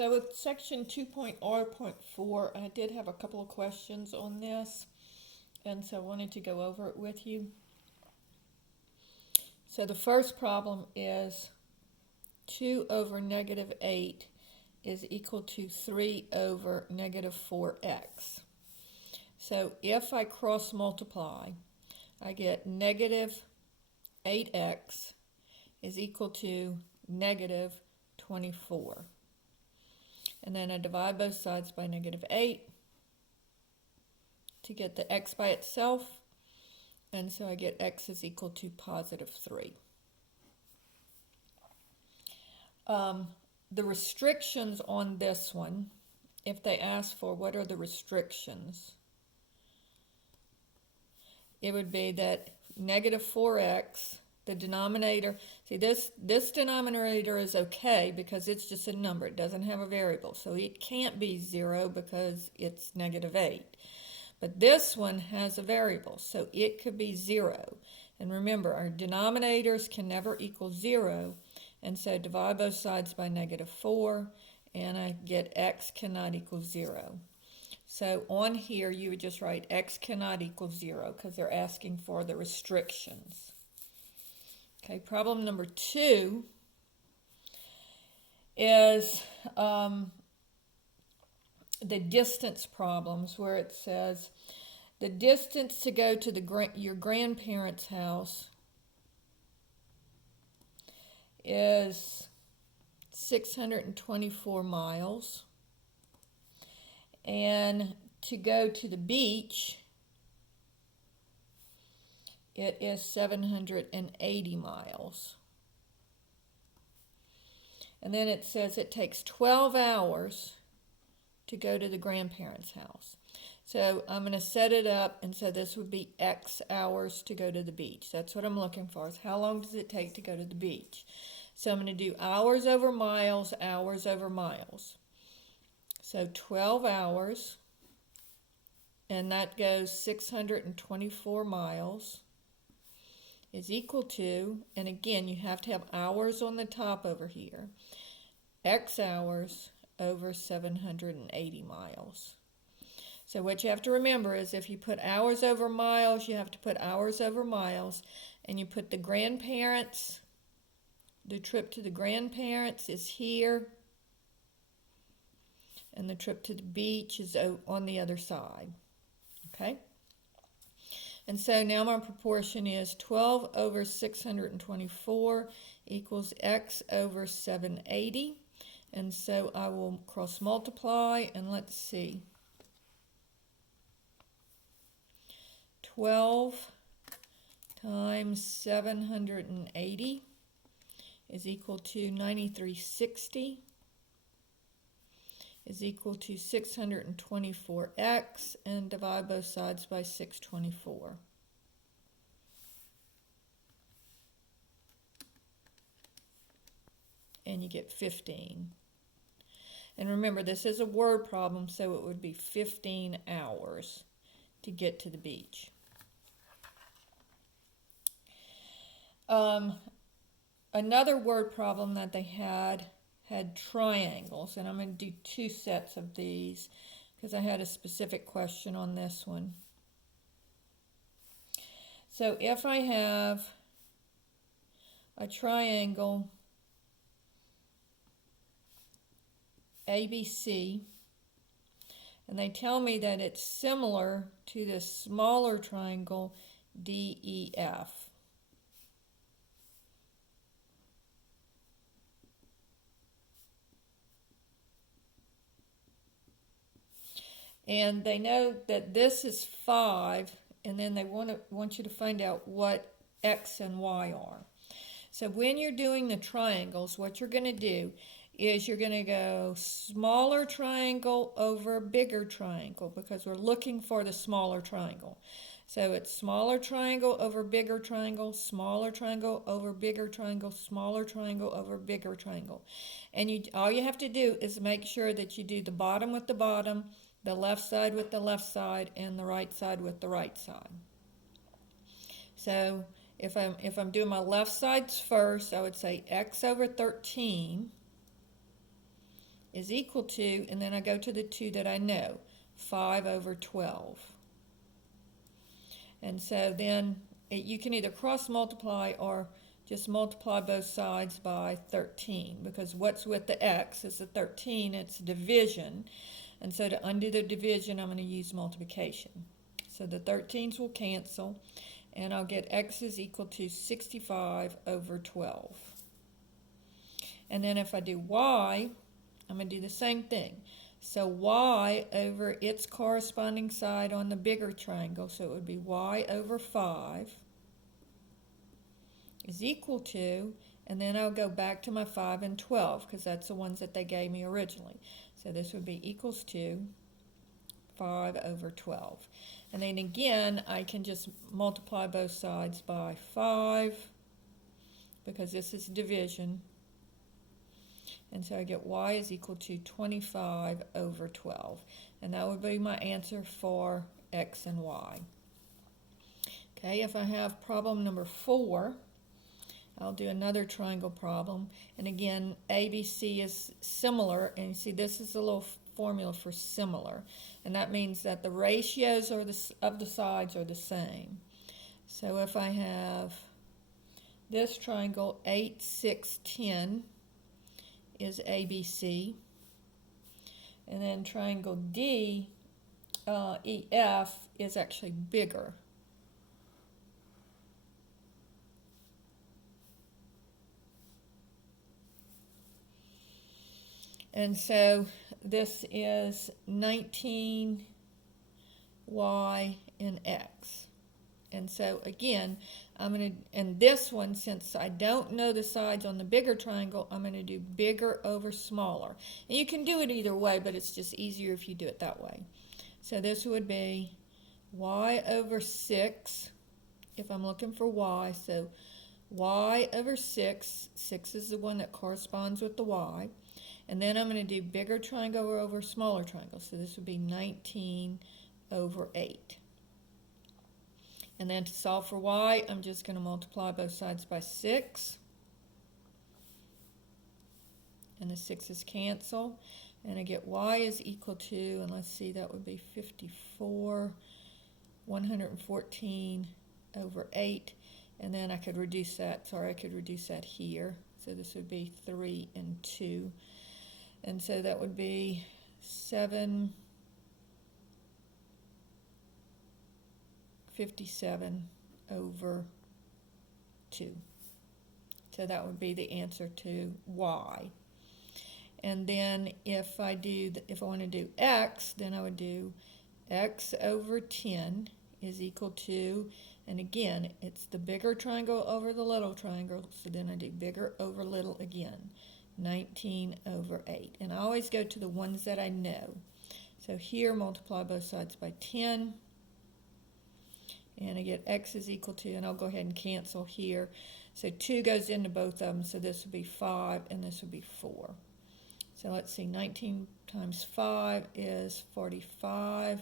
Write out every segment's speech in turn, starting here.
So with section 2.R.4, I did have a couple of questions on this, and so I wanted to go over it with you. So the first problem is 2 over negative 8 is equal to 3 over negative 4x. So if I cross multiply, I get negative 8x is equal to negative 24. And then I divide both sides by negative 8 to get the x by itself. And so I get x is equal to positive 3. The restrictions on this one, if they ask for what are the restrictions, it would be that negative 4x, the denominator, see this denominator is okay because it's just a number, it doesn't have a variable, so it can't be 0 because it's negative 8. But this one has a variable, so it could be 0. And remember, our denominators can never equal 0, and so divide both sides by negative 4, and I get x cannot equal 0. So on here, you would just write x cannot equal 0 because they're asking for the restrictions. Okay, problem number 2 is the distance problems, where it says the distance to go to your grandparents' house is 624 miles, and to go to the beach it is 780 miles. And then it says it takes 12 hours to go to the grandparents' house. So I'm going to set it up, and so this would be X hours to go to the beach. That's what I'm looking for, is how long does it take to go to the beach. So I'm going to do hours over miles, hours over miles. So 12 hours, and that goes 624 miles, is equal to, and again you have to have hours on the top over here, X hours over 780 miles. So what you have to remember is if you put hours over miles, you have to put hours over miles, and you put the grandparents, the trip to the grandparents is here, and the trip to the beach is on the other side. Okay? And so now my proportion is 12 over 624 equals x over 780. And so I will cross multiply, and let's see. 12 times 780 is equal to 9360 is equal to 624x, and divide both sides by 624. And you get 15. And remember, this is a word problem, so it would be 15 hours to get to the beach. Another word problem that they had triangles, and I'm going to do 2 sets of these because I had a specific question on this one. So if I have a triangle ABC, and they tell me that it's similar to this smaller triangle DEF. And they know that this is 5, and then they want you to find out what X and Y are. So when you're doing the triangles, what you're going to do is you're going to go smaller triangle over bigger triangle, because we're looking for the smaller triangle. So it's smaller triangle over bigger triangle, smaller triangle over bigger triangle, smaller triangle over bigger triangle. And all you have to do is make sure that you do the bottom with the bottom, the left side with the left side, and the right side with the right side. So if I'm doing my left sides first, I would say x over 13 is equal to, and then I go to the two that I know, 5 over 12. And so then you can either cross multiply or just multiply both sides by 13, because what's with the x is the 13, it's division. And so to undo the division, I'm going to use multiplication. So the 13s will cancel, and I'll get x is equal to 65 over 12. And then if I do y, I'm going to do the same thing. So y over its corresponding side on the bigger triangle, so it would be y over 5 is equal to, and then I'll go back to my 5 and 12 because that's the ones that they gave me originally. So this would be equals to 5 over 12. And then again, I can just multiply both sides by 5 because this is division. And so I get y is equal to 25 over 12. And that would be my answer for x and y. Okay, if I have problem number 4, I'll do another triangle problem. And again, ABC is similar. And you see, this is a little formula for similar. And that means that the ratios of the sides are the same. So if I have this triangle, 8, 6, 10 is ABC. And then triangle D, EF is actually bigger. And so this is 19y and x. And so again, I'm going to, and this one, since I don't know the sides on the bigger triangle, I'm going to do bigger over smaller. And you can do it either way, but it's just easier if you do it that way. So this would be y over 6, if I'm looking for y. So y over 6, 6 is the one that corresponds with the y. And then I'm going to do bigger triangle over smaller triangle. So this would be 19 over 8. And then to solve for y, I'm just going to multiply both sides by 6. And the 6's cancel. And I get y is equal to, and let's see, that would be 54, 114 over 8. And then I could reduce that, I could reduce that here. So this would be 3 and 2. And so that would be 757 over 2. So that would be the answer to y. And then if I want to do x, then I would do x over 10 is equal to, and again, it's the bigger triangle over the little triangle, so then I do bigger over little again. 19 over 8. And I always go to the ones that I know. So here, multiply both sides by 10. And I get x is equal to, and I'll go ahead and cancel here. So 2 goes into both of them, so this would be 5, and this would be 4. So let's see, 19 times 5 is 45,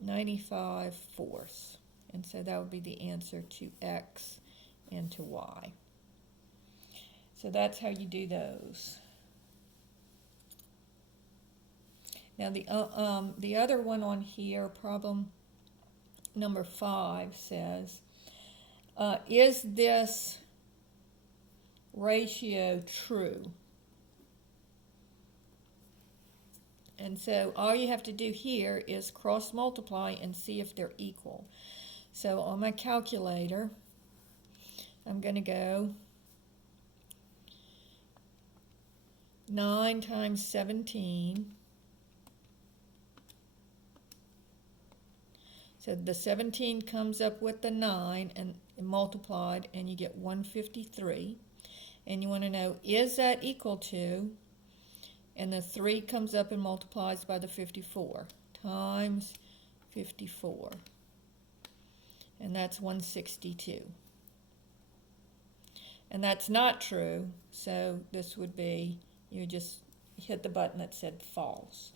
95 fourths. And so that would be the answer to x and to y. So that's how you do those. Now the other one on here, problem number 5 says, is this ratio true? And so all you have to do here is cross multiply and see if they're equal. So on my calculator, I'm going to go 9 times 17. So the 17 comes up with the 9 and multiplied, and you get 153. And you want to know, is that equal to, and the 3 comes up and multiplies by the 54, times 54. And that's 162. And that's not true, so this would be, you just hit the button that said false.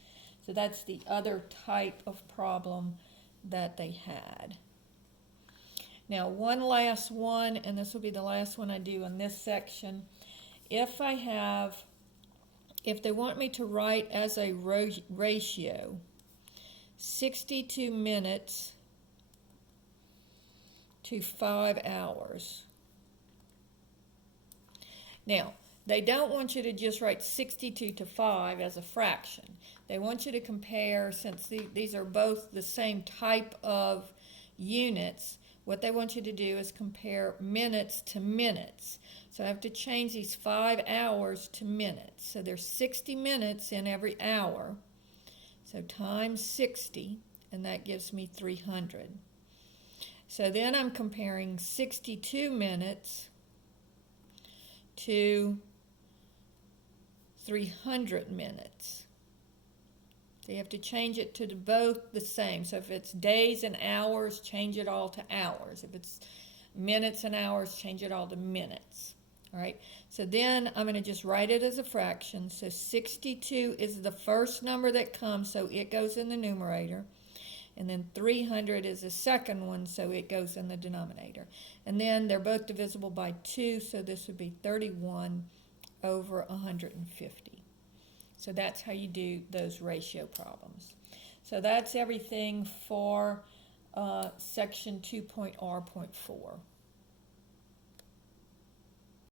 So that's the other type of problem that they had. Now one last one, and this will be the last one I do in this section. If I have if they want me to write as a ratio 62 minutes to 5 hours. Now, they don't want you to just write 62 to 5 as a fraction. They want you to compare, since these are both the same type of units, what they want you to do is compare minutes to minutes. So I have to change these 5 hours to minutes. So there's 60 minutes in every hour. So times 60, and that gives me 300. So then I'm comparing 62 minutes to 300 minutes. So you have to change it to both the same. So if it's days and hours, change it all to hours. If it's minutes and hours, change it all to minutes. All right, so then I'm going to just write it as a fraction. So 62 is the first number that comes, so it goes in the numerator. And then 300 is the second one, so it goes in the denominator. And then they're both divisible by 2, so this would be 31 over 150. So that's how you do those ratio problems. So that's everything for section 2.R.4.